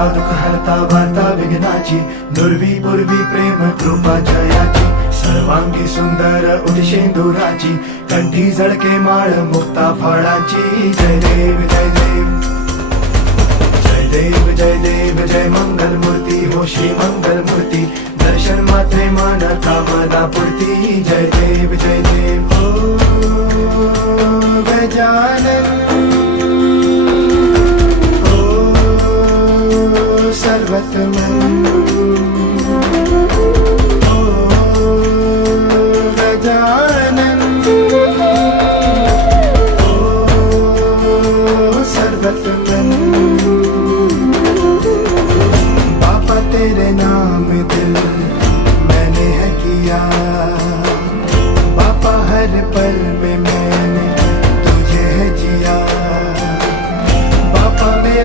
हरता दुःख हरता वार्ता विघ्नाची, दुर्वी पूर्वी प्रेम कृपा जयाची, सर्वांगी सुंदर उदिशेंदुराची, कंठी झळके माळ मुक्ता फळाची. जय देव जय देव जय देव जय देव जय मंगल मूर्ती हो श्री मंगल मूर्ती, दर्शन मात्रे मन कामना पूर्ती. जय देव जय देव हो गजानन हो सर्वतमन.